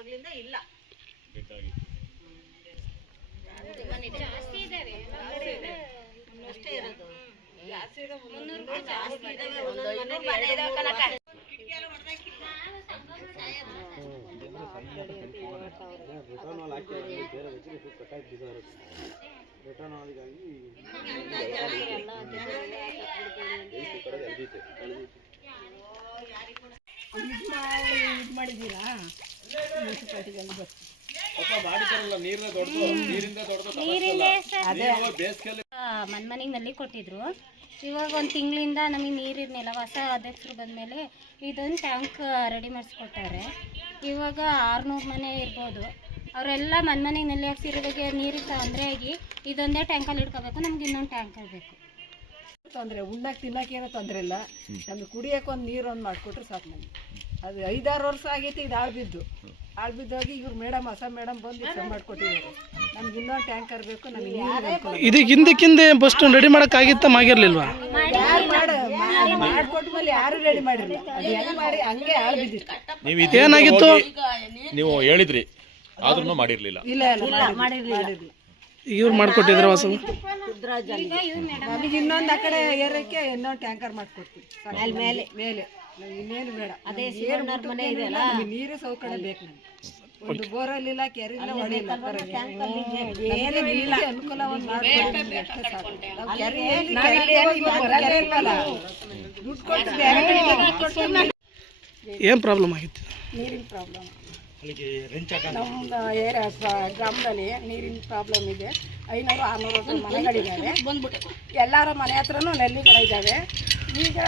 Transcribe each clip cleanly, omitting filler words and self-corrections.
ಅವಾಗ್ಲಿಂದ ಇಲ್ಲ. ಜಾಸ್ತಿ ಇದಾವೆ ಅಷ್ಟೇ ಇರೋದು. ಜಾಸ್ತಿ ಇದೆ 300 ಜಾಸ್ತಿ ಇದಾವೆ. ಒಂದೊಂದು ಮನೆ ಇದಾವೆ ಕನಕ. ಮಾಡಿದ್ದೀರಾ ಮುನ್ಸಿಪಾಲ್ಟಿಗೆಲ್ಲ ಬರ್ತೀವಿ. ಮನೆಗೆ ನಲ್ಲಿ ಕೊಟ್ಟಿದ್ರು. ಇವಾಗ ಒಂದು ತಿಂಗಳಿಂದ ನಮಗೆ ನೀರಿರ್ನಿಲ್ಲ. ಹೊಸ ಅಧ್ಯಕ್ಷರು ಬಂದಮೇಲೆ ಇದೊಂದು ಟ್ಯಾಂಕ್ ರೆಡಿ ಮಾಡಿಸ್ಕೊಟ್ಟಾರೆ. ಇವಾಗ 600 ಮನೆ ಇರ್ಬೋದು. ಅವರೆಲ್ಲ ಮನೆಗೆ ನಲ್ಲಿ ಹಾಕ್ಸಿರೋದಾಗೆ ನೀರಿಗೆ ತೊಂದರೆ ಆಗಿ ಇದೊಂದೇ ಟ್ಯಾಂಕಲ್ಲಿ ಇಟ್ಕೋಬೇಕು. ನಮ್ಗೆ ಇನ್ನೊಂದು ಟ್ಯಾಂಕರ್ ಬೇಕು. ತೊಂದರೆ ಉಣ್ಣಕ್ಕೆ ತಿನ್ನಕ್ಕೆ ಏನೋ ತೊಂದರೆ ಇಲ್ಲ. ನಮಗೆ ಕುಡಿಯೋಕೆ ಒಂದು ನೀರು ಒಂದು ಮಾಡಿಕೊಟ್ರೆ ಸಾಕು. ನಮಗೆ ಅದು 5-6 ವರ್ಷ ಆಗೈತಿ. ಇದು ಆಳ್ಬಿದ್ದೋಗಿ ಇವ್ರು ಮೇಡಮ್ ಹೊಸ ಮೇಡಮ್ ಬಂದು ಇದು ಮಾಡಿಕೊಟ್ಟಿದ್ದಾರೆ. ನಮ್ಗೆ ಇನ್ನೊಂದು ಟ್ಯಾಂಕರ್ ಬೇಕು. ನಮಗೆ ಇದಕ್ಕೆ ಹಿಂದಕ್ಕಿಂದೆ ಬಸ್ ರೆಡಿ ಮಾಡೋಕ್ಕಾಗಿತ್ತ ಆಗಿರ್ಲಿಲ್ವಾ? ಮಾಡಿಕೊಟ್ಟ ಮೇಲೆ ಯಾರು ರೆಡಿ ಮಾಡಿರಲಿಲ್ಲ. ಅದು ಹೆಂಗೆ ಮಾಡಿ ಹಂಗೆ ಆಳ್ಬಿದ್ದಿತ್ತು. ಏನಾಗಿತ್ತು ನೀವು ಹೇಳಿದ್ರಿ ಆದ್ರೂ ಮಾಡಿರ್ಲಿಲ್ಲ. ಇಲ್ಲ ಮಾಡಿರಲಿಲ್ಲ. ಇವ್ರು ಮಾಡ್ಕೊಟ್ಟಿದ್ರ ಹೊಸ ನಮಗೆ ಇನ್ನೊಂದು ಆ ಕಡೆ ಏರಕ್ಕೆ ಇನ್ನೊಂದು ಟ್ಯಾಂಕರ್ ಮಾಡಿಕೊಡ್ತೀವಿ. ಮೇಲೆ ಮೇಲೆ ಇನ್ನೇನು ಬೇಡ. ಅದೇ ಮನೆ ಇದೆ ಅಲ್ಲ, ನೀರು ಸೌಕರ್ಯ ಬೇಕು. ನಮ್ಗೆ ಒಂದು ಬೋರಲ್ಲಿಲ್ಲ, ಕೆರೆಲ್ಲ ಹೊಡೆಯಿಲ್ಲ. ಅನುಕೂಲ ಒಂದು ದುಡ್ಡು ಕೊಟ್ಟು ಬೇರೆ ಏನು ಪ್ರಾಬ್ಲಮ್ ಆಗಿತ್ತು? ನೀರಿನ ಪ್ರಾಬ್ಲಮ್ ನಮ್ಮ ಏರಿಯಾ ಗ್ರಾಮದಲ್ಲಿ ನೀರಿನ ಪ್ರಾಬ್ಲಮ್ ಇದೆ. 500-600 ಮನೆಗಳಿದ್ದಾವೆ. ಎಲ್ಲರ ಮನೆ ಹತ್ರನೂ ನಲ್ಲಿಗಳಿದ್ದಾವೆ. ಈಗ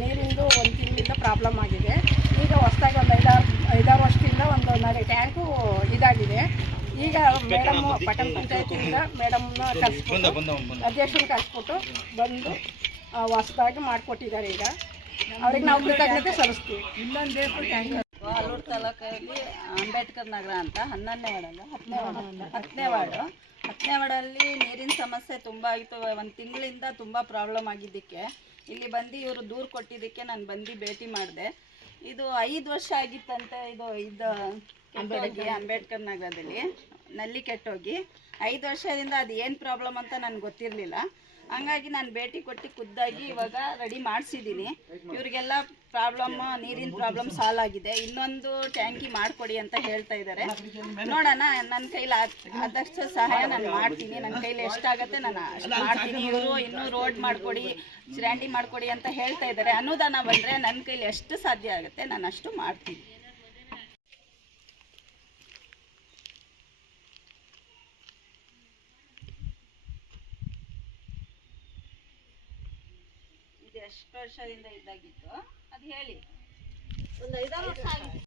ನೀರಿಂದು ಒಂದು ತಿಂಗಳಿಂದ ಪ್ರಾಬ್ಲಮ್ ಆಗಿದೆ. ಈಗ ಹೊಸದಾಗಿ ಒಂದು 5-6 ವರ್ಷದಿಂದ ಒಂದು ಟ್ಯಾಂಕು ಇದಾಗಿದೆ. ಈಗ ಮೇಡಮ್ ಪಟ್ಟಣ ಪಂಚಾಯತಿಯಿಂದ ಮೇಡಮ್ನ ಕಳಿಸ್ಬಿಟ್ಟು ಅಧ್ಯಕ್ಷನ ಕಳಿಸ್ಬಿಟ್ಟು ಬಂದು ಹೊಸದಾಗಿ ಮಾಡಿಕೊಟ್ಟಿದ್ದಾರೆ. ಈಗ ಅವ್ರಿಗೆ ನಾವು ಕೃತಜ್ಞತೆ ಸಲ್ಲಿಸ್ತೀವಿ. ಇನ್ನೊಂದು ಬೇಕು ಟ್ಯಾಂಕರ್. ಆಲೂರು ತಾಲೂಕಲ್ಲಿ ಅಂಬೇಡ್ಕರ್ ನಗರ ಅಂತ 11ನೇ ವಾರ್ಡಲ್ಲ 10ನೇ ವಾರ್ಡು. 10ನೇ ವಾರ್ಡಲ್ಲಿ ನೀರಿನ ಸಮಸ್ಯೆ ತುಂಬ ಆಗಿತ್ತು. ಒಂದು ತಿಂಗಳಿಂದ ತುಂಬ ಪ್ರಾಬ್ಲಮ್ ಆಗಿದ್ದಕ್ಕೆ ಇಲ್ಲಿ ಬಂದು ಇವರು ದೂರು ಕೊಟ್ಟಿದ್ದಕ್ಕೆ ನಾನು ಬಂದು ಭೇಟಿ ಮಾಡಿದೆ. ಇದು 5 ವರ್ಷ ಆಗಿತ್ತಂತೆ. ಇದು ಅಂಬೇಡ್ಕರ್ ನಗರದಲ್ಲಿ ನಲ್ಲಿ ಕೆಟ್ಟೋಗಿ 5 ವರ್ಷದಿಂದ ಅದು ಏನು ಪ್ರಾಬ್ಲಮ್ ಅಂತ ನನಗೆ ಗೊತ್ತಿರಲಿಲ್ಲ. ಹಂಗಾಗಿ ನಾನು ಭೇಟಿ ಕೊಟ್ಟು ಖುದ್ದಾಗಿ ಇವಾಗ ರೆಡಿ ಮಾಡಿಸಿದ್ದೀನಿ. ಇವರಿಗೆಲ್ಲ ಪ್ರಾಬ್ಲಮ್, ನೀರಿನ ಪ್ರಾಬ್ಲಮ್ ಸಾಲ್ವ್ ಆಗಿದೆ. ಇನ್ನೊಂದು ಟ್ಯಾಂಕಿ ಮಾಡಿಕೊಡಿ ಅಂತ ಹೇಳ್ತಾ ಇದ್ದಾರೆ. ನೋಡೋಣ, ನನ್ನ ಕೈಲಿ ಆದಷ್ಟು ಸಹಾಯ ನಾನು ಮಾಡ್ತೀನಿ. ನನ್ನ ಕೈಲಿ ಎಷ್ಟಾಗತ್ತೆ ನಾನು ಅಷ್ಟು ಮಾಡ್ತೀನಿ. ಇವರು ಇನ್ನೂ ರೋಡ್ ಮಾಡಿಕೊಡಿ, ಚರಂಡಿ ಮಾಡಿಕೊಡಿ ಅಂತ ಹೇಳ್ತಾ ಇದ್ದಾರೆ. ಅನುದಾನ ಬಂದರೆ ನನ್ನ ಕೈಲಿ ಎಷ್ಟು ಸಾಧ್ಯ ಆಗುತ್ತೆ ನಾನು ಅಷ್ಟು ಮಾಡ್ತೀನಿ. ಎಷ್ಟು ವರ್ಷದಿಂದ ಇದ್ದಾಗಿತ್ತು ಅದು ಹೇಳಿ. ಒಂದು 5-6 ವರ್ಷ ಆಗಿತ್ತು.